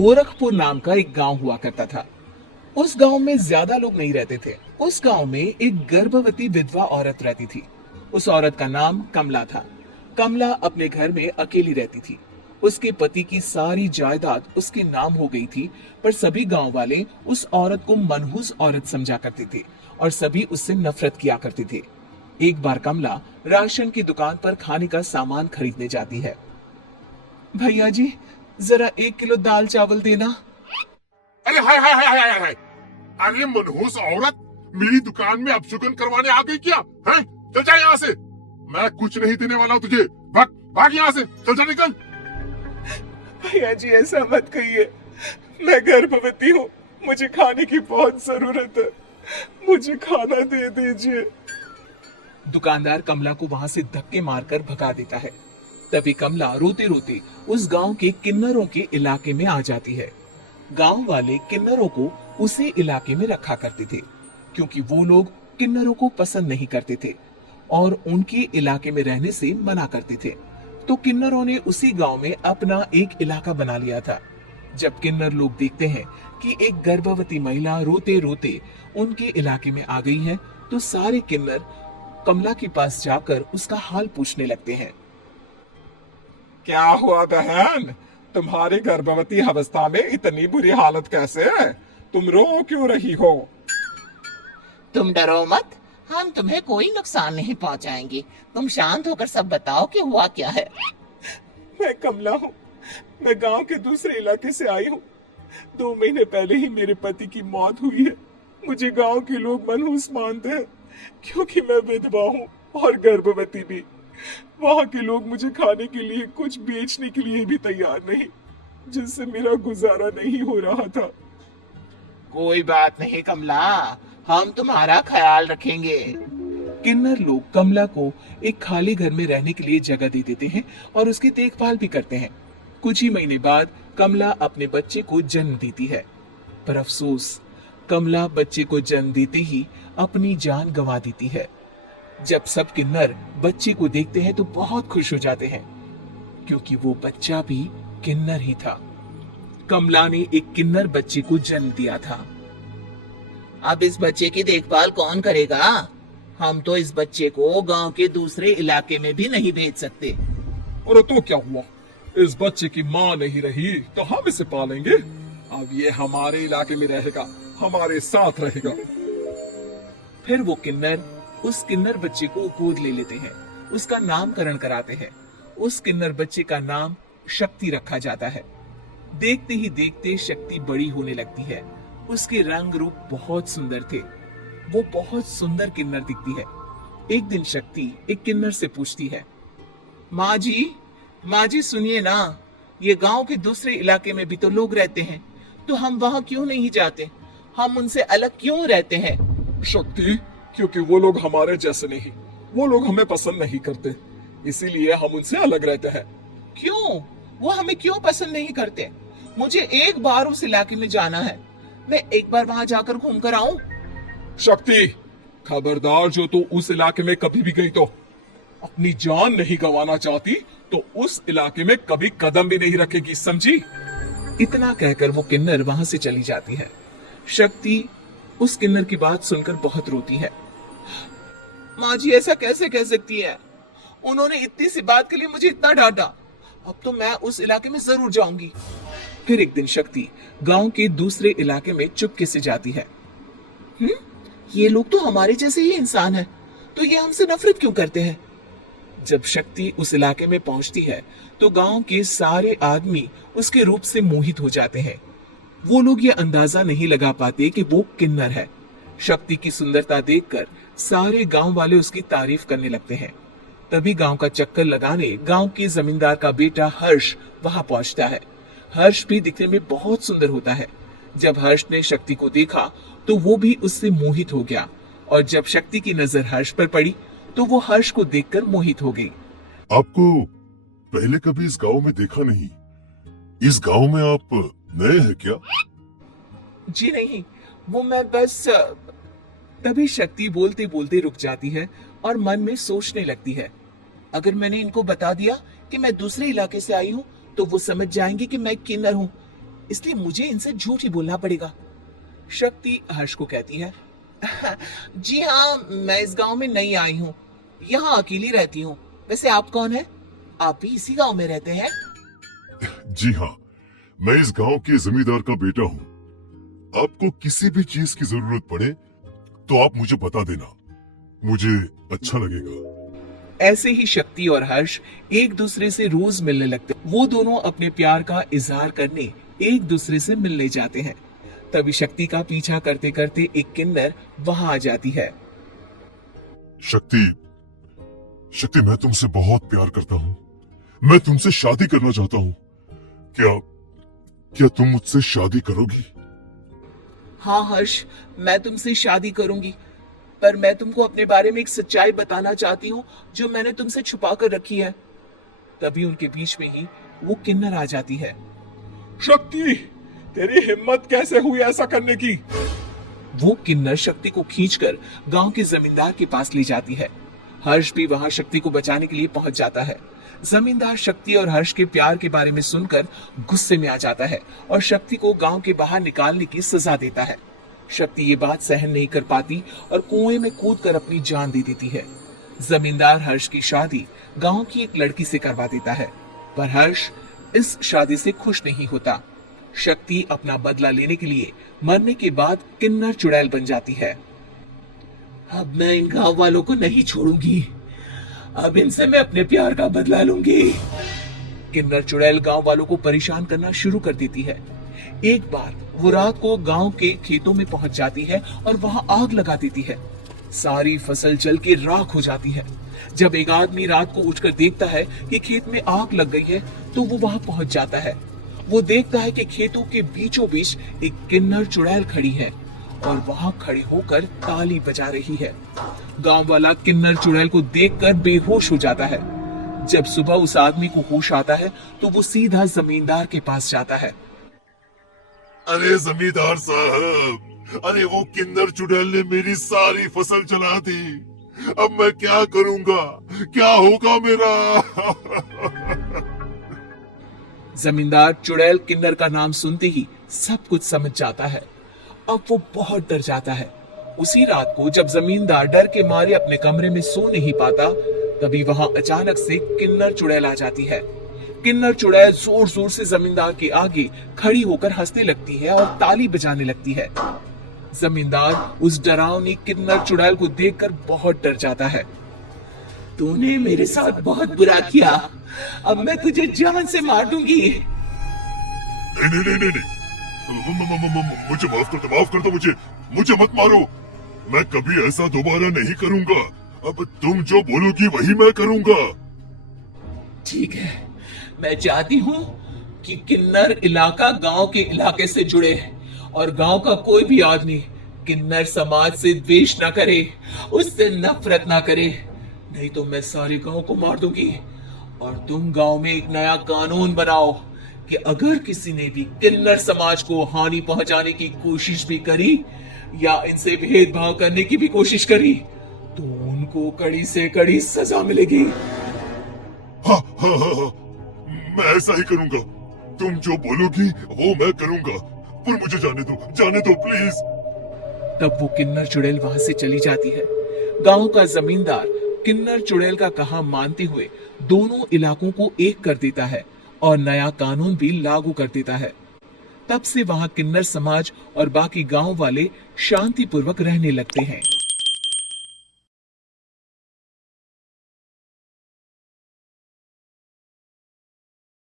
गोरखपुर नाम का एक गांव हुआ करता था। उस गांव में ज्यादा लोग नहीं रहते थे। उस गांव में एक गर्भवती विधवा औरत रहती थी। उस औरत का नाम कमला था। कमला अपने घर में अकेली रहती थी। उसके पति की सारी जायदाद उसके नाम हो गई थी, पर सभी गांव वाले उस औरत को मनहूस औरत समझा करते थे और सभी उससे नफरत किया करते थे। एक बार कमला राशन की दुकान पर खाने का सामान खरीदने जाती है। भैया जी, जरा 1 किलो दाल चावल देना। अरे हाय हाय हाय हाय हाय! अरे मनहूस औरत, मेरी दुकान में अपशुगन करवाने आ गई क्या? हैं? चल जा यहाँ से। मैं कुछ नहीं देने वाला हूँ तुझे। भाग भाग यहाँ से, चल जा, निकल। भैया जी, ऐसा मत कहिए। मैं गर्भवती हूँ, मुझे खाने की बहुत जरूरत है। मुझे खाना दे दीजिए। दुकानदार कमला को वहां से धक्के मारकर भगा देता है। तभी कमला रोते रोते उस गांव के किन्नरों के इलाके में आ जाती है। गांव वाले किन्नरों को उसी इलाके में रखा करते थे, क्योंकि वो लोग किन्नरों को पसंद नहीं करते थे और उनके इलाके में रहने से मना करते थे। तो किन्नरों ने उसी गांव में अपना एक इलाका बना लिया था। जब किन्नर लोग देखते हैं कि एक गर्भवती महिला रोते रोते उनके इलाके में आ गई है, तो सारे किन्नर कमला के पास जाकर उसका हाल पूछने लगते हैं। क्या हुआ बहन? तुम्हारी गर्भवती अवस्था में इतनी बुरी हालत कैसे है? तुम रो क्यों रही हो? तुम डरो मत, हम तुम्हें कोई नुकसान नहीं पहुंचाएंगे। तुम शांत होकर सब बताओ कि हुआ क्या है। मैं कमला हूँ। मैं गांव के दूसरे इलाके से आई हूँ। 2 महीने पहले ही मेरे पति की मौत हुई है। मुझे गांव के लोग मनहूस मानते हैं, क्योंकि मैं विधवा हूँ और गर्भवती भी। वहाँ के लोग मुझे खाने के लिए कुछ बेचने के लिए भी तैयार नहीं, जिससे मेरा गुजारा नहीं हो रहा था। कोई बात नहीं कमला, हम तुम्हारा ख्याल रखेंगे। किन्नर लोग कमला को एक खाली घर में रहने के लिए जगह दे देते हैं और उसकी देखभाल भी करते हैं। कुछ ही महीने बाद कमला अपने बच्चे को जन्म देती है, पर अफसोस, कमला बच्चे को जन्म देते ही अपनी जान गंवा देती है। जब सब किन्नर बच्चे को देखते हैं तो बहुत खुश हो जाते हैं, क्योंकि वो बच्चा भी किन्नर ही था। कमला ने एक किन्नर बच्चे को जन्म दिया था। अब इस बच्चे की देखभाल कौन करेगा? हम तो इस बच्चे को गांव के दूसरे इलाके में भी नहीं भेज सकते। अरे तो क्या हुआ? इस बच्चे की माँ नहीं रही तो हम इसे पालेंगे। अब ये हमारे इलाके में रहेगा, हमारे साथ रहेगा। फिर वो किन्नर उस किन्नर बच्चे को गोद ले लेते हैं, उसका नामकरण कराते हैं। उस किन्नर बच्चे का नाम शक्ति रखा जाता है। देखते ही देखते शक्ति बड़ी होने लगती है। उसके रंग रूप बहुत सुंदर थे। वो बहुत सुंदर किन्नर दिखती है। एक दिन शक्ति एक किन्नर से पूछती है, माँ जी सुनिए ना, ये गांव के दूसरे इलाके में भी तो लोग रहते हैं, तो हम वहां क्यों नहीं जाते? हम उनसे अलग क्यों रहते हैं? शक्ति, क्योंकि वो लोग हमारे जैसे नहीं, वो लोग हमें पसंद नहीं करते, इसीलिए हम उनसे अलग रहते हैं। क्यों? वो हमें क्यों पसंद नहीं करते? मुझे एक बार उस इलाके में जाना है। मैं एक बार वहां जाकर घूम कर आऊं। शक्ति, खबरदार, जो तू उस इलाके में कभी भी गई तो अपनी जान नहीं गंवाना चाहती तो उस इलाके में कभी कदम भी नहीं रखेगी, समझी? इतना कहकर वो किन्नर वहां से चली जाती है। शक्ति उस किन्नर की बात सुनकर बहुत रोती है। माँ जी, ऐसा कैसे कह सकती है? उन्होंने इतनी सी बात के लिए मुझे इतना डांटा। अब तो मैं उस इलाके में जरूर जाऊंगी। फिर एक दिन शक्ति गांव के दूसरे इलाके में चुपके से जाती है। ये लोग तो हमारे जैसे ही इंसान हैं, तो ये हमसे नफरत क्यों करते हैं? जब शक्ति उस इलाके में पहुंचती है तो गांव के सारे आदमी उसके रूप से मोहित हो जाते हैं। वो लोग ये अंदाजा नहीं लगा पाते कि वो किन्नर है। शक्ति की सुंदरता देखकर सारे गांव वाले उसकी तारीफ करने लगते हैं। तभी गांव का चक्कर लगाने गांव के जमींदार का बेटा हर्ष वहां पहुंचता है। हर्ष भी दिखने में बहुत सुंदर होता है। जब हर्ष ने शक्ति को देखा तो वो भी उससे मोहित हो गया, और जब शक्ति की नजर हर्ष पर पड़ी तो वो हर्ष को देखकर मोहित हो गई। आपको पहले कभी इस गांव में देखा नहीं। इस गांव में आप नए हैं क्या? जी नहीं, वो मैं बस। तभी शक्ति बोलते बोलते रुक जाती है और मन में सोचने लगती है, अगर मैंने इनको बता दिया कि मैं दूसरे इलाके से आई हूँ तो वो समझ जाएंगे कि मैं किन्नर हूँ। इसलिए मुझे इनसे झूठ ही बोलना पड़ेगा। शक्ति हर्ष को कहती है, जी हाँ, मैं इस गांव में नई आई हूँ, यहाँ अकेली रहती हूँ। वैसे आप कौन है? आप भी इसी गांव में रहते हैं? जी हाँ, मैं इस गांव के जमींदार का बेटा हूँ। आपको किसी भी चीज की जरूरत पड़े तो आप मुझे बता देना, मुझे अच्छा लगेगा। ऐसे ही शक्ति और हर्ष एक दूसरे से रोज मिलने लगते। वो दोनों अपने प्यार का इजहार करने एक दूसरे से मिलने जाते हैं। तभी शक्ति का पीछा करते करते एक किन्नर वहां आ जाती है। शक्ति, शक्ति, मैं तुमसे बहुत प्यार करता हूँ। मैं तुमसे शादी करना चाहता हूँ। क्या तुम मुझसे शादी करोगी? हाँ हर्ष, मैं तुमसे शादी करूंगी, पर मैं तुमको अपने बारे में एक सच्चाई बताना चाहती हूँ जो मैंने तुमसे छुपा कर रखी है। तभी उनके बीच में ही वो किन्नर आ जाती है। शक्ति, तेरी हिम्मत कैसे हुई ऐसा करने की? वो किन्नर शक्ति को खींचकर गांव के जमींदार के पास ले जाती है। हर्ष भी वहां शक्ति को बचाने के लिए पहुंच जाता है। जमींदार शक्ति और हर्ष के प्यार के बारे में सुनकर गुस्से में आ जाता है और शक्ति को गांव के बाहर निकालने की सजा देता है। शक्ति ये बात सहन नहीं कर पाती और कुएं में कूदकर अपनी जान दे देती है। जमींदार हर्ष की शादी गांव की एक लड़की से करवा देता है, पर हर्ष इस शादी से खुश नहीं होता। शक्ति अपना बदला लेने के लिए मरने के बाद किन्नर चुड़ैल बन जाती है। अब मैं इन गांव वालों को नहीं छोड़ूंगी, अब इनसे मैं अपने प्यार का बदला लूंगी। किन्नर चुड़ैल गांव वालों को परेशान करना शुरू कर देती है। एक बार वो रात को गांव के खेतों में पहुंच जाती है और वहां आग लगा देती है। सारी फसल जल के राख हो जाती है। जब एक आदमी रात को उठकर देखता है कि खेत में आग लग गई है, तो वो वहां पहुंच जाता है। वो देखता है कि खेतों के बीचों बीच एक किन्नर चुड़ैल खड़ी है और वहां खड़ी होकर ताली बजा रही है। गांव वाला किन्नर चुड़ैल को देखकर बेहोश हो जाता है। जब सुबह उस आदमी को होश आता है तो वो सीधा जमींदार के पास जाता है। अरे जमींदार साहब, अरे वो किन्नर चुड़ैल ने मेरी सारी फसल जला दी। अब मैं क्या करूंगा? क्या होगा मेरा? जमींदार चुड़ैल किन्नर का नाम सुनते ही सब कुछ समझ जाता है। अब वो बहुत डर जाता है। उसी रात को जब जमींदार डर के मारे अपने कमरे में सो नहीं पाता, तभी वहां अचानक से किन्नर चुड़ैल आ जाती है। किन्नर चुड़ैल जोर जोर से जमींदार के आगे खड़ी होकर हंसने लगती है और ताली बजाने लगती है। जमींदार उस डरावनी किन्नर चुड़ैल को देखकर बहुत डर जाता है। तूने मेरे साथ बहुत बुरा किया, अब मैं तुझे जान से मार दूंगी। नहीं नहीं नहीं नहीं, नहीं। मुझे माफ कर दो, मुझे मत मारो। मैं कभी ऐसा दोबारा नहीं करूंगा। अब तुम जो बोलोगी वही मैं करूंगा। ठीक है, मैं चाहती हूँ कि किन्नर इलाका गांव के इलाके से जुड़े और गांव का कोई भी आदमी किन्नर समाज से द्वेष न करे, उससे नफरत न करे, नहीं तो मैं सारे गांव को मार दूंगी। और तुम गांव में एक नया कानून बनाओ कि अगर किसी ने भी किन्नर समाज को हानि पहुंचाने की कोशिश भी करी या इनसे भेदभाव करने की भी कोशिश करी, तो उनको कड़ी से कड़ी सजा मिलेगी। हाँ हाँ हाँ हाँ, मैं ऐसा ही करूंगा। तुम जो बोलोगी वो मैं करूंगा, पर मुझे जाने दो प्लीज। तब वो किन्नर चुड़ैल वहां से चली जाती है। गांव का जमींदार किन्नर चुड़ैल का कहा मानते हुए दोनों इलाकों को एक कर देता है और नया कानून भी लागू कर देता है। तब से वहां किन्नर समाज और बाकी गांव वाले शांतिपूर्वक रहने लगते हैं।